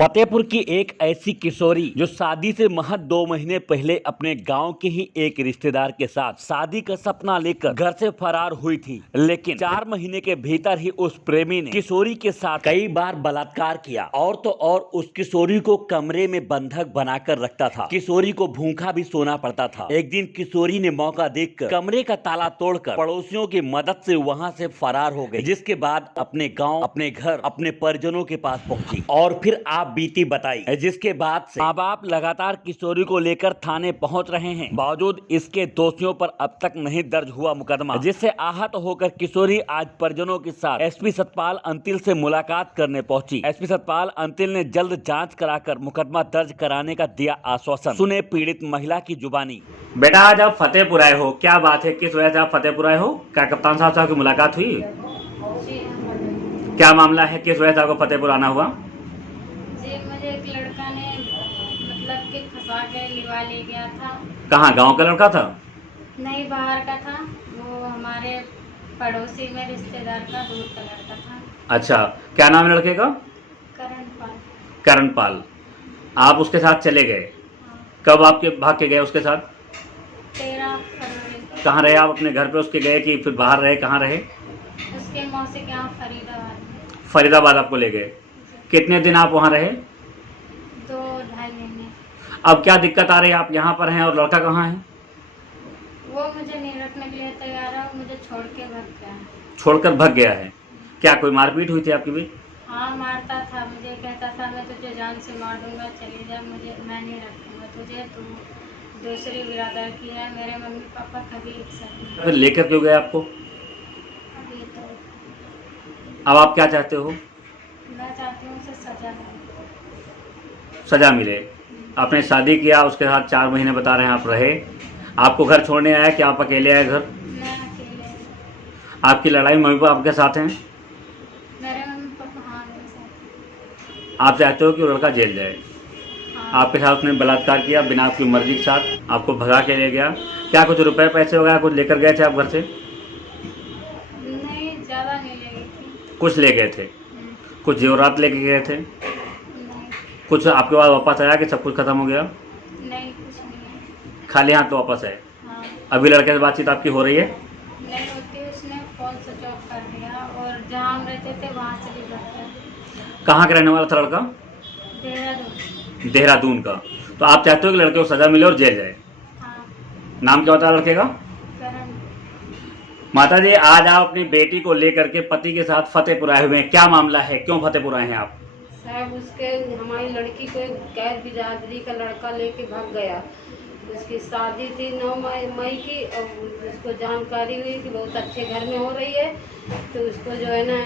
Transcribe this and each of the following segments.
फतेहपुर की एक ऐसी किशोरी जो शादी से महज 2 महीने पहले अपने गांव के ही एक रिश्तेदार के साथ शादी का सपना लेकर घर से फरार हुई थी, लेकिन 4 महीने के भीतर ही उस प्रेमी ने किशोरी के साथ कई बार बलात्कार किया और तो और उस किशोरी को कमरे में बंधक बनाकर रखता था। किशोरी को भूखा भी सोना पड़ता था। एक दिन किशोरी ने मौका देखकर कमरे का ताला तोड़कर पड़ोसियों की मदद से वहां से फरार हो गई, जिसके बाद अपने गाँव, अपने घर, अपने परिजनों के पास पहुंची और फिर आप बीती बताई, जिसके बाद से माँ बाप लगातार किशोरी को लेकर थाने पहुंच रहे हैं। बावजूद इसके दोषियों पर अब तक नहीं दर्ज हुआ मुकदमा, जिससे आहत होकर किशोरी आज परिजनों के साथ एसपी सतपाल अंतिल से मुलाकात करने पहुंची। एसपी सतपाल अंतिल ने जल्द जांच कराकर मुकदमा दर्ज कराने का दिया आश्वासन। सुने पीड़ित महिला की जुबानी। बेटा, आज आप फतेहपुर आए हो, क्या बात है, किस वजह से आप फतेहपुर आए हो? क्या कप्तान साहब की मुलाकात हुई? क्या मामला है, किस वजह से आपको फतेहपुर आना हुआ? जी, मुझे एक लड़का ने मतलब कि फंसा के लिवा ले गया था। कहाँ, गांव का लड़का था? नहीं, बाहर का था। वो हमारे पड़ोसी में रिश्तेदार का दूर का लड़का था। अच्छा, क्या नाम है लड़के का? करणपाल। करणपाल। आप उसके साथ चले गए? हाँ। कब आपके भाग के गए उसके साथ? 13 फरवरी। कहाँ रहे आप? अपने घर पे उसके गए कि फिर बाहर रहे? कहाँ रहे? उसके मौसी के यहाँ फरीदाबाद। फरीदाबाद आपको ले गए? कितने दिन आप वहाँ रहे? 2-2.5 महीने। अब क्या दिक्कत आ रही है? आप यहाँ पर हैं और लड़का कहाँ है? वो मुझे नहीं रखने के लिए तैयार है, मुझे छोड़ के भाग गया। छोड़कर भाग गया है? क्या कोई मारपीट हुई थी आपके बीच? हाँ, मारता था, मुझे कहता था मैं तुझे जान से मार दूंगा, चली जा, मैं नहीं रखूंगा तुझे, तू दूसरी बिरादर की है, मेरे मम्मी पापा कभी एक साथ नहीं। फिर लेकर क्यों गए आपको? अभी तो अब आप क्या चाहते हो? मैं चाहती हूँ उसे सजा मिले। सजा मिले। आपने शादी किया, उसके साथ 4 महीने बता रहे हैं आप रहे, आपको घर छोड़ने आया कि आप अकेले आए घर? मैं अकेले। आपकी लड़ाई मम्मी पापा आपके साथ हैं? मेरे मम्मी पापा हाँ मेरे साथ। आप चाहते हो कि वो लड़का जेल जाए? हाँ। आपके साथ उसने बलात्कार किया बिना आपकी मर्जी के साथ, आपको भगा के ले गया। क्या कुछ रुपए पैसे वगैरह कुछ लेकर गए थे आप घर से? नहीं, ज़्यादा नहीं ले गई थी। कुछ ले गए थे? कुछ जेवरात लेके गए थे? नहीं। कुछ आपके पास वापस आया कि सब कुछ खत्म हो गया? नहीं, कुछ नहीं है। खाली हाथ तो वापस है? हाँ। अभी लड़के से बातचीत आपकी हो रही है? नहीं होती, उसने फ़ोन स्विच ऑफ कर दिया और जहाँ हम रहते थे वहाँ से भी भग गया। कहाँ का रहने वाला था लड़का? देहरादून। देहरादून का। तो आप चाहते हो कि लड़के को सजा मिले और जेल जाए? हाँ। नाम क्या होता है लड़के का? करण। माता जी, आज आप अपनी बेटी को लेकर के पति के साथ फतेहपुर आए हुए हैं, क्या मामला है, क्यों फतेहपुर आए हैं आप? साहब, उसके हमारी लड़की को एक गैर बिरादरी का लड़का लेके भाग गया। उसकी शादी थी 9 मई की और उसको जानकारी हुई कि बहुत अच्छे घर में हो रही है, तो उसको जो है ना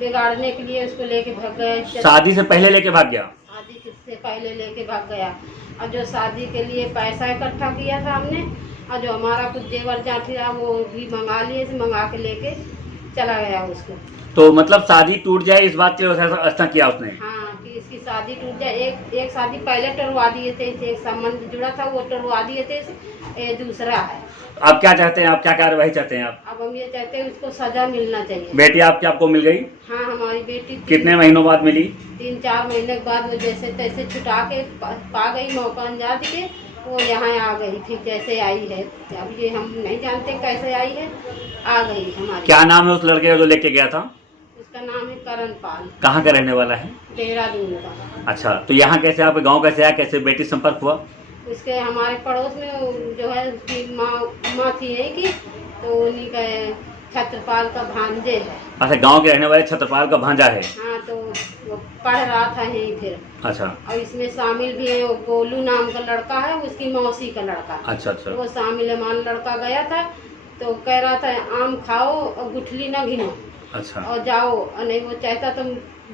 बिगाड़ने के लिए उसको लेके भाग गया। शादी से पहले लेके भाग गया? शादी से पहले लेके भाग गया और जो शादी के लिए पैसा इकट्ठा किया था हमने और जो हमारा कुछ जेवर जाती था वो भी मंगा लिए, मंगा के लेके चला गया उसको। तो मतलब शादी टूट जाए इस बात के वजह से ऐसा किया उसने? हाँ, कि इसकी शादी टूट जाए। एक शादी पहले टरवा दिए थे, एक संबंध जुड़ा था वो टरवा दिए थे, ये दूसरा है। आप क्या चाहते हैं, आप क्या कार्यवाही चाहते हैं आप? अब हम ये चाहते हैं उसको सजा मिलना चाहिए। बेटी आपकी आपको मिल गई? हाँ, हमारी बेटी कितने महीनों बाद मिली? 3-4 महीने के बाद वो जैसे तैसे छुटा के पा गई, मौका अंजाद के वो यहाँ आ गई थी, जैसे आई है। अब ये हम नहीं जानते कैसे आई है, आ गई हमारी। क्या नाम है उस लड़के का जो लेके गया था? उसका नाम है करणपाल। कहाँ का रहने वाला है? देहरादून का। अच्छा, तो यहाँ कैसे, आपके गांव कैसे आया, कैसे बेटी संपर्क हुआ? उसके हमारे पड़ोस में जो है उसकी माँ थी है कि, तो उन्हीं का छत्रपाल का भांजे है। अच्छा, गांव के रहने वाले छत्रपाल का भांजा है? हाँ, तो वो पढ़ रहा था यहीं फिर। अच्छा। और इसमें शामिल भी है वो गोलू नाम का लड़का है, उसकी मौसी का लड़का। अच्छा अच्छा। वो शामिल है। मान लड़का गया था तो कह रहा था आम खाओ और गुठली ना गिनो। अच्छा। और जाओ, और नहीं वो चाहता तो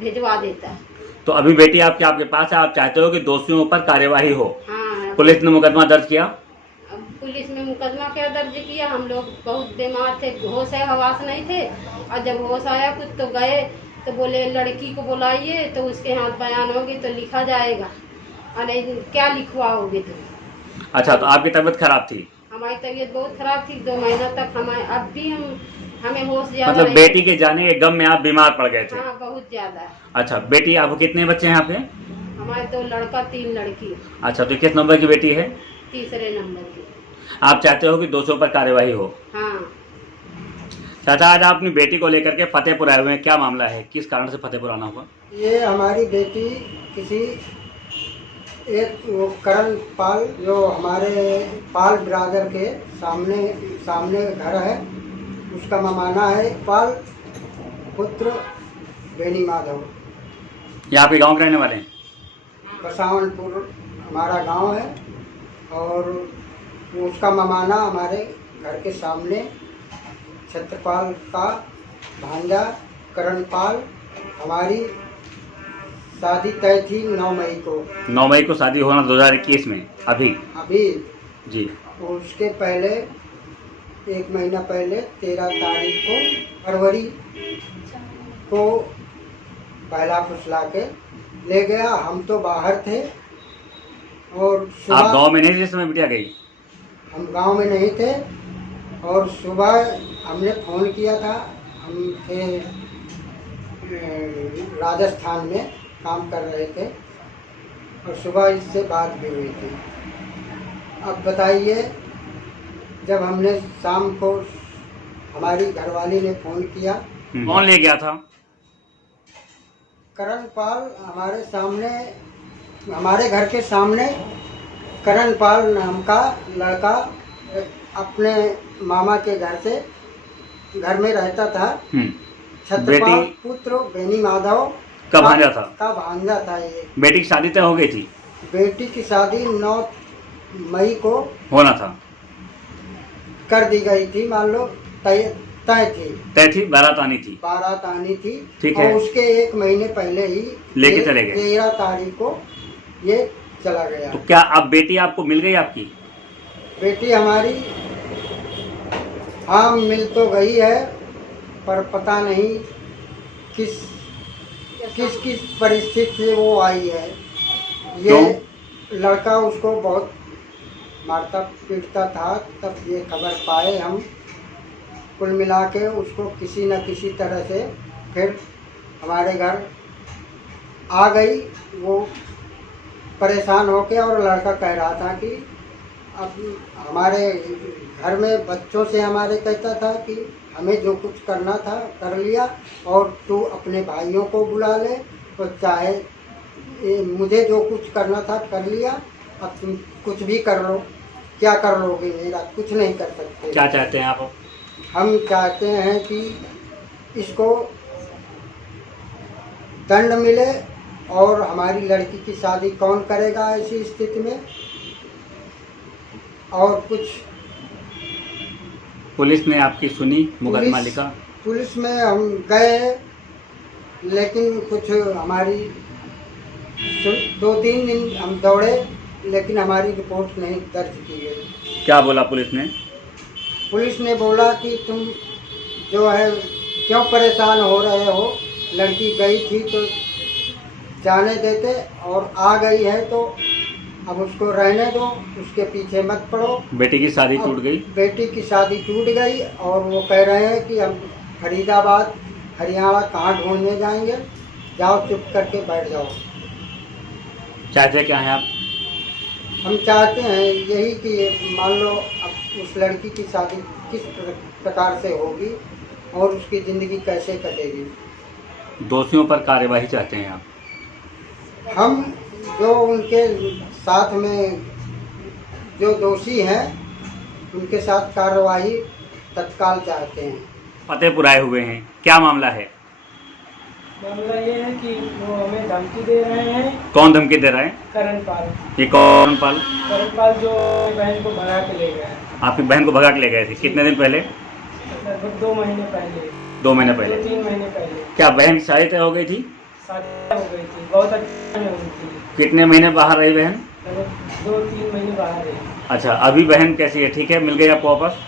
भिजवा देता। तो अभी बेटी आपके आपके पास है, आप चाहते हो कि दोषियों पर कार्यवाही हो? हाँ। पुलिस ने मुकदमा दर्ज किया? पुलिस ने मुकदमा क्या दर्ज किया, हम लोग बहुत बीमार थे, होश है हवास नहीं थे, और जब होश आया कुछ तो गए तो बोले लड़की को बुलाइए तो उसके हाथ बयान होगी तो लिखा जाएगा, और नहीं क्या लिखवाओगे तुम। अच्छा, तो आपकी तबीयत खराब थी? हमारी तबीयत बहुत खराब थी, 2 महीना तक हमारे अब भी हम हमें होश ज्यादा मतलब नहीं। बेटी के जाने के गम में आप बीमार पड़ गए थे। हाँ, बहुत ज्यादा। अच्छा, बेटी आपको कितने बच्चे हैं आपके? हमारे 2 लड़का 3 लड़की। अच्छा, तो किस नंबर की बेटी है? तीसरे नंबर की। आप चाहते हो कि दोषियों पर कार्यवाही हो? हाँ। चाचा, आज आप अपनी बेटी को लेकर के फतेहपुर आए हुए हैं, क्या मामला है, किस कारण से फतेहपुर आना हुआ? ये हमारी बेटी किसी एक वो करण पाल, जो हमारे पाल ब्रादर के सामने घर है, उसका ममाना है पाल पुत्र बेनी माधव। ये आपके गांव के रहने वाले हैं? बसावनपुर हमारा गांव है, और उसका ममाना हमारे घर के सामने छत्रपाल का भांजा करण पाल। हमारी शादी तय थी 9 मई को। 9 मई को शादी होना 2021 में अभी जी। उसके पहले 1 महीना पहले 13 तारीख को फरवरी को पहला फुसला के ले गया। हम तो बाहर थे और आप सुबह गांव में नहीं थे जिस समय बिटिया गई? हम गांव में नहीं थे, और सुबह हमने फ़ोन किया था। हम थे राजस्थान में काम कर रहे थे, और सुबह इससे बात भी हुई थी। अब बताइए, जब हमने शाम को हमारी घरवाली ने फ़ोन किया। कौन ले गया था? करण पाल हमारे सामने, हमारे घर के सामने करण पाल नाम का लड़का अपने मामा के घर से घर में रहता था। छत्रपाल पुत्र बेनी माधव का भांजा था? का भांजा था ये। बेटी की शादी तय हो गई थी? बेटी की शादी 9 मई को होना था, कर दी गई थी, मान लो तय थी। बारात आनी थी? बारात आनी थी, ठीक और है। उसके 1 महीने पहले ही लेके चले गए। 13 तारीख को ये चला गया। तो क्या अब बेटी आपको मिल गई आपकी? बेटी हमारी हाँ मिल तो गई है, पर पता नहीं किस परिस्थिति से वो आई है। ये लड़का उसको बहुत मारता पीटता था, तब ये खबर पाए हम। कुल मिला के उसको किसी न किसी तरह से फिर हमारे घर आ गई वो परेशान होके। और लड़का कह रहा था कि अब हमारे घर में बच्चों से हमारे कहता था कि हमें जो कुछ करना था कर लिया, और तू अपने भाइयों को बुला ले, तो चाहे मुझे जो कुछ करना था कर लिया, अब तुम कुछ भी कर लो। क्या कर लोगे? मेरा कुछ नहीं कर सकते। क्या चाहते हैं आप? हम चाहते हैं कि इसको दंड मिले, और हमारी लड़की की शादी कौन करेगा ऐसी स्थिति में। और कुछ पुलिस ने आपकी सुनी, मुकदमा लिखा? पुलिस में हम गए, लेकिन कुछ हमारी 2-3 दिन हम दौड़े, लेकिन हमारी रिपोर्ट नहीं दर्ज की गई। क्या बोला पुलिस ने? पुलिस ने बोला कि तुम जो है क्यों परेशान हो रहे हो, लड़की गई थी तो जाने देते, और आ गई है तो अब उसको रहने दो, उसके पीछे मत पड़ो। बेटी की शादी टूट गई? बेटी की शादी टूट गई, और वो कह रहे हैं कि हम फरीदाबाद हरियाणा कहाँ ढूंढने जाएंगे, जाओ चुप करके बैठ जाओ। चाहते क्या हैं आप? हम चाहते हैं यही कि मान लो अब उस लड़की की शादी किस प्रकार से होगी, और उसकी ज़िंदगी कैसे कटेगी। दोषियों पर कार्यवाही चाहते हैं आप? हम जो उनके साथ में जो दोषी हैं उनके साथ कार्रवाई तत्काल चाहते हैं। फतेहपुर आए हुए हैं, क्या मामला है? मामला ये है कि वो हमें धमकी दे रहे हैं। कौन धमकी दे रहा है? करण पाल। ये कौन पाल? करण पाल जो बहन को भगा के ले गया। आपकी बहन को भगा के ले गए थे? कितने दिन पहले? लगभग 2 महीने पहले। 2 महीने पहले? 3 महीने पहले। क्या बहन की शादी तय हो गई थी? शादी हो गई थी, बहुत अच्छी में हुई थी। कितने महीने बाहर रही बहन? 2-3 महीने बाहर रही। अच्छा, अभी बहन कैसी है? ठीक है, मिल गई आपको वापस?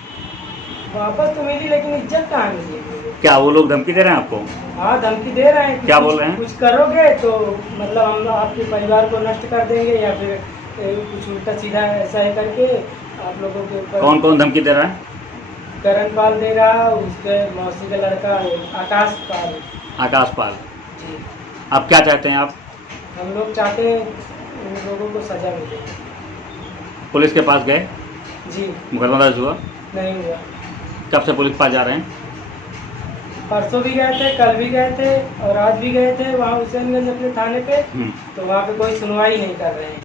वापस तो मिली, लेकिन इज्जत कहाँ मिली? क्या वो लोग धमकी दे रहे हैं आपको? हाँ, धमकी दे रहे हैं। क्या बोल रहे हैं? कुछ करोगे तो मतलब हम आपके परिवार को नष्ट कर देंगे, या फिर कुछ उल्टा सीधा ऐसा ही करके आप लोगों के ऊपर। कौन कौन धमकी दे रहा है? करण पाल दे रहा, उसके मौसी का लड़का आकाश पाल। आकाश पाल। जी, अब क्या चाहते हैं आप? हम लोग चाहते हैं उन लोगों को सजा मिले। पुलिस के पास गए? जी, मुकदमा दर्ज हुआ? नहीं हुआ। कब से पुलिस के पास जा रहे हैं? परसों भी गए थे, कल भी गए थे और आज भी गए थे वहाँ हुसैनगंज अपने थाने पे, हम्म। तो वहाँ पे कोई सुनवाई नहीं कर रहे हैं।